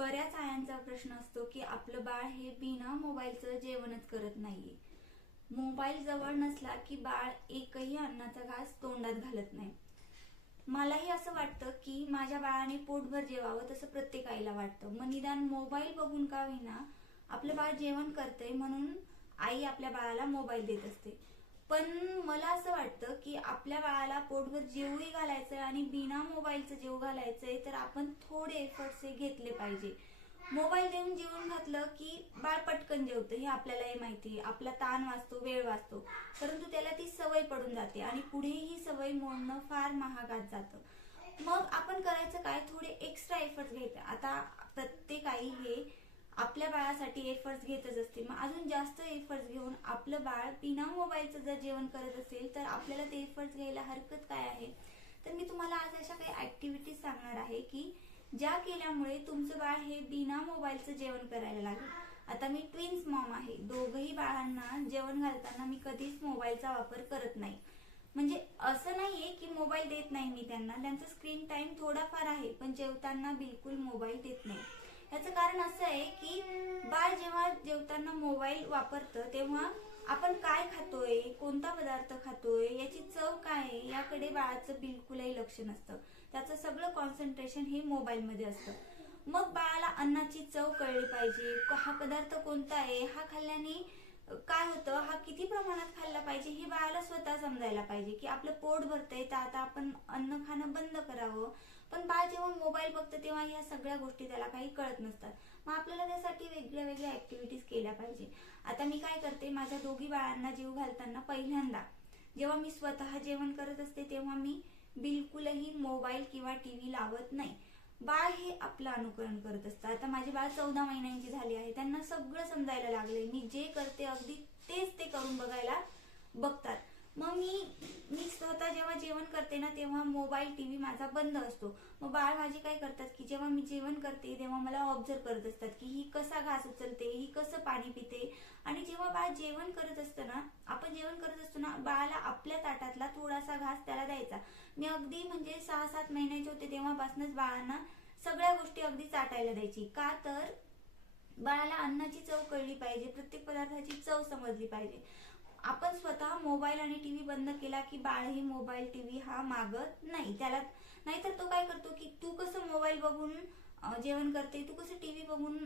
बऱ्याच आयांचा प्रश्न असतो की आपलं बाळ हे बिना मोबाईलचं जेवणच करत नाहीये. मोबाईल जवळ नसला की बाळ एकही अन्नाचा घास तोंडात घालत नाही. मलाही असं वाटतं की माझ्या बाळाने पोटभर जेवावं, तसं प्रत्येक आईला वाटतं. मग निदान मोबाईल बघून का होईना आपलं बाळ जेवण करतंय म्हणून आई आपल्या बाळाला मोबाईल देत असते. पण मला असं वाटतं की आपल्या बाळाला पोटभर जेवूही घालायचंय आणि बिना मोबाईलचं जेवू घालायचंय, तर आपण थोडे एफर्ट्स घेतले पाहिजे. मोबाईल देऊन जेवून घातलं की बाळ पटकन जेवतं, हे आपल्यालाही माहिती. आपला ताण वाचतो, वेळ वाचतो, परंतु त्याला ती सवय पडून जाते आणि पुढे ही सवय मोडणं फार महागात जातं. मग आपण करायचं काय, थोडे एक्स्ट्रा एफर्ट्स घ्यायचे. आता प्रत्येक आई हे आपल्या बाळासाठी एफर्ट्स घेतच असते, मग अजून जास्त एफर्ट्स घेऊन आपलं बाळ बिना मोबाईलचं जर जेवण करत असेल तर आपल्याला ते एफर्ट्स घ्यायला हरकत काय आहे. तर मी तुम्हाला आज अशा काही ऍक्टिव्हिटीज सांगणार आहे की ज्या केल्यामुळे तुमचं बाळ हे बिना मोबाईलचं जेवण करायला लागेल. आता मी ट्विन्स मॉम आहे, दोघही बाळांना जेवण घालताना मी कधीच मोबाईलचा वापर करत नाही. म्हणजे असं नाहीये की मोबाईल देत नाही मी त्यांचा स्क्रीन टाइम थोडाफार आहे, पण जेवताना बिलकुल मोबाईल देत नाही. याचं कारण असं आहे की बाळ जेव्हा जेवताना मोबाईल वापरतं तेव्हा आपण काय खातोय, कोणता पदार्थ खातोय, याची चव काय आहे याकडे बाळाचं बिलकुलही लक्ष नसतं. त्याचं सगळं कॉन्सन्ट्रेशन हे मोबाईल मध्ये असतं. मग बाळाला अन्नाची चव कळली पाहिजे, हा पदार्थ कोणता आहे, हा खाल्ल्याने काय होतं, हा किती प्रमाणात खाल्ला पाहिजे, हे बाळाला स्वतः समजायला पाहिजे. की आपलं पोट भरतंय तर आता आपण अन्न खाणं बंद करावं. पण बाळ जेव्हा मोबाईल बघतं तेव्हा ह्या सगळ्या गोष्टी त्याला काही कळत नसतात. मग आपल्याला त्यासाठी वेगळ्या वेगळ्या ऍक्टिव्हिटीज केल्या पाहिजे. आता मी काय करते, माझ्या दोघी बाळांना जेवू घालताना पहिल्यांदा जेव्हा मी स्वतः जेवण करत असते तेव्हा मी बिलकुलही मोबाईल किंवा टीव्ही लावत नाही. बाळ हे आपलं अनुकरण करत असतं. आता माझी बाळ 14 महिन्यांची झाली आहे, त्यांना सगळं समजायला लागलंय. मी जे करते अगदी तेच ते करून बघायला बघतात. मग मी स्वतः जेव्हा जेवण करते ना तेव्हा मोबाईल टीव्ही माझा बंद असतो. मग बाळ माझे काय करतात की जेव्हा मी जेवण करते तेव्हा मला ऑब्झर्व करत असतात की ही कसा घास उचलते, ही कसं पाणी पिते. आणि जेव्हा बाळ जेवण करत असतं ना, आपण जेवण करत असतो ना, बाळाला आपल्या ताटातला थोडासा घास त्याला द्यायचा. मी अगदी म्हणजे 6-7 महिन्याचे होते तेव्हापासूनच बाळांना सगळ्या गोष्टी अगदी चाटायला द्यायची. का तर बाळाला अन्नाची चव कळली पाहिजे, प्रत्येक पदार्थाची चव समजली पाहिजे. आपण स्वतः मोबाईल आणि टीव्ही बंद केला की बाळही मोबाईल टीव्ही हा मागत नाही. त्याला नाहीतर तो काय करतो की तू कसं मोबाईल बघून जेवण करते, तू कसं टीव्ही बघून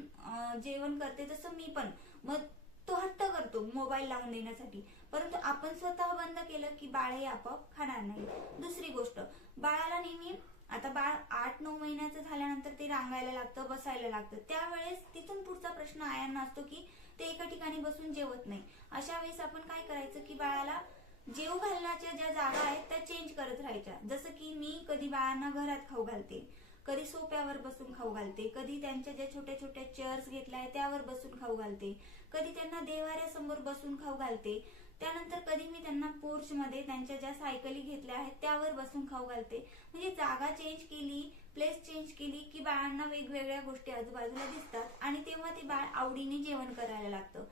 जेवण करते, तसं मी पण. मग तो हट्ट करतो मोबाईल लावून देण्यासाठी. परंतु आपण स्वतः बंद केलं की बाळ हे आपोआप खाणार नाही. दुसरी गोष्ट, बाळाला नेहमी आता बाळ 8-9 महिन्याचं झाल्यानंतर ते रांगायला लागतं, बसायला लागतं. त्यावेळेस तिथून पुढचा प्रश्न आयांना असतो की ते एका ठिकाणी बसून जेवत नाही. अशा वेळेस आपण काय करायचं की बाळाला जेवू घालण्याच्या ज्या जागा आहेत त्या चेंज करत राहायच्या. जसं की मी कधी बाळांना घरात खाऊ घालते, कधी सोफ्यावर बसून खाऊ घालते, कधी त्यांच्या ज्या छोट्या छोट्या चेअर्स घेतल्या आहेत त्यावर बसून खाऊ घालते, कधी त्यांना देवाऱ्यासमोर बसून खाऊ घालते. त्यानंतर कधी मी त्यांना पोर्च मध्ये त्यांच्या ज्या सायकली घेतल्या आहेत त्यावर बसून खाऊ घालते. म्हणजे जागा चेंज केली, प्लेस चेंज केली की बाळांना वेगवेगळ्या गोष्टी आजूबाजूला दिसतात आणि तेव्हा ते बाळ आवडीने जेवण करायला लागतं.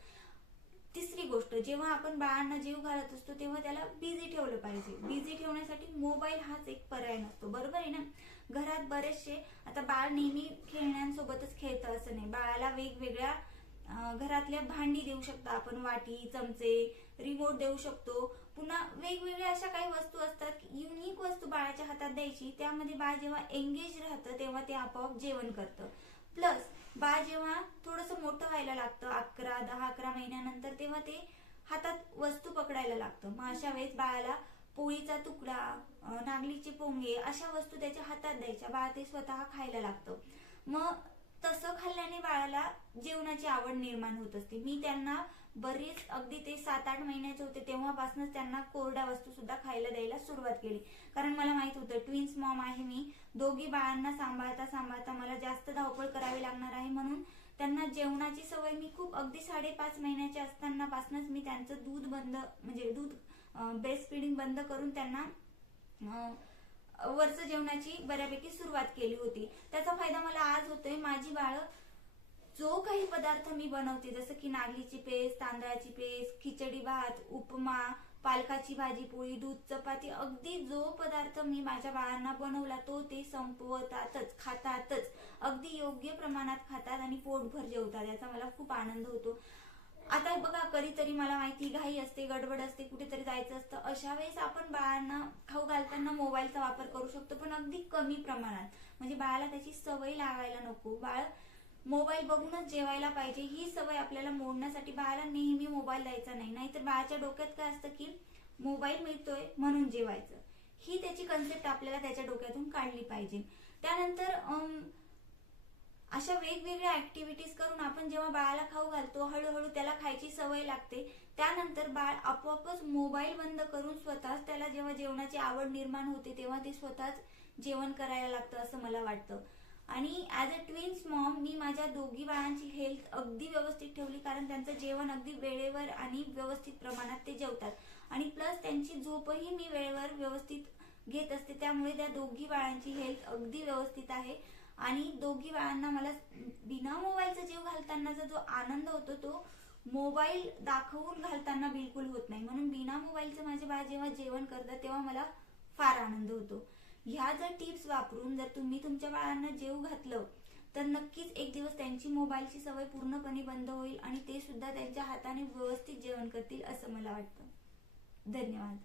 तिसरी गोष्ट, जेव्हा आपण बाळांना जेवू घालत असतो तेव्हा त्याला बिझी ठेवलं पाहिजे. बिझी ठेवण्यासाठी मोबाईल हाच एक पर्याय नसतो, बरोबर आहे ना. घरात बरेचसे, आता बाळ नेहमी खेळण्यांसोबतच खेळतं असं नाही. बाळाला वेगवेगळ्या घरातल्या भांडी देऊ शकता आपण, वाटी, चमचे, रिमोट देऊ शकतो. पुन्हा वेगवेगळ्या अशा काही वस्तू असतात, युनिक वस्तू बाळाच्या हातात द्यायची. त्यामध्ये बाळ जेव्हा एंगेज राहतं तेव्हा ते आपोआप जेवण करतं. प्लस बाळ जेव्हा थोडंसं मोठं व्हायला लागतं, 11-10-11 महिन्यानंतर, तेव्हा ते हातात वस्तू पकडायला लागतं. मग अशा वेळेस बाळाला पोळीचा तुकडा, नागलीचे पोंगे अशा वस्तू त्याच्या हातात द्यायच्या. बाळ ते स्वतः खायला लागतं. मग तसं खाल्ल्याने बाळाला जेवणाची आवड निर्माण होत असते. मी त्यांना बरेच, अगदी ते 7-8 महिन्याचे होते तेव्हापासूनच त्यांना कोरड्या वस्तू सुद्धा खायला द्यायला सुरुवात केली. कारण मला माहित होतं ट्विन्स मॉम आहे मी, दोघी बाळांना सांभाळता सांभाळता मला जास्त धावपळ करावी लागणार आहे. म्हणून त्यांना जेवणाची सवय मी खूप अगदी 5.5 महिन्याचे असताना पासूनच मी त्यांचं दूध बंद, म्हणजे दूध ब्रेस्ट फीडिंग बंद करून त्यांना वरचं जेवणाची बऱ्यापैकी सुरुवात केली होती. त्याचा फायदा मला आज होतोय. माझी बाळ जो काही पदार्थ मी बनवते, जसं की नागलीची पेस्ट, तांदळाची पेस्ट, खिचडी भात, उपमा, पालकाची भाजी पोळी, दूध, चपाती, अगदी जो पदार्थ मी माझ्या बाळांना बनवला तो ते संपवतातच, खातातच, अगदी योग्य प्रमाणात खातात आणि पोटभर जेवतात. याचा मला खूप आनंद होतो. आता बघा, कधीतरी मला माहिती घाई असते, गडबड असते, कुठेतरी जायचं असतं, अशा वेळेस आपण बाळांना खाऊ घालताना मोबाईलचा वापर करू शकतो, पण अगदी कमी प्रमाणात. म्हणजे बाळाला त्याची सवय लावायला नको. बाळ मोबाईल बघूनच जेवायला पाहिजे, ही सवय आपल्याला मोडण्यासाठी बाळाला नेहमी मोबाईल द्यायचा नाही. नाहीतर बाळाच्या डोक्यात काय असतं की मोबाईल मिळतोय म्हणून जेवायचं, ही त्याची कन्सेप्ट आपल्याला त्याच्या डोक्यातून काढली पाहिजे. त्यानंतर अशा वेगवेगळ्या ऍक्टिव्हिटीज करून आपण जेव्हा बाळाला खाऊ घालतो, हळूहळू त्याला खायची सवय लागते. त्यानंतर बाळ आपोआपच मोबाईल बंद करून स्वतःच त्याला जेव्हा जेवणाची आवड निर्माण होते तेव्हा ते स्वतःच जेवण करायला लागतं असं मला वाटतं. आणि ॲज अ ट्विन्स मॉम मी माझ्या दोघी बाळांची हेल्थ अगदी व्यवस्थित ठेवली, कारण त्यांचं जेवण अगदी वेळेवर आणि व्यवस्थित प्रमाणात ते जेवतात. आणि प्लस त्यांची झोपही मी वेळेवर व्यवस्थित घेत असते, त्यामुळे त्या दोघी बाळांची हेल्थ अगदी व्यवस्थित आहे. आणि दोघी बाळांना मला बिना मोबाईलचा जीव घालतानाचा जो आनंद होतो तो मोबाईल दाखवून घालताना बिलकुल होत नाही. म्हणून बिना मोबाईलचं माझे बाळ जेव्हा जेवण करतात तेव्हा मला फार आनंद होतो. ह्या जर टिप्स वापरून जर तुम्ही तुमच्या बाळांना जेव घातलं तर नक्कीच एक दिवस त्यांची मोबाईलची सवय पूर्णपणे बंद होईल आणि ते सुद्धा त्यांच्या हाताने व्यवस्थित जेवण करतील असं मला वाटतं. धन्यवाद.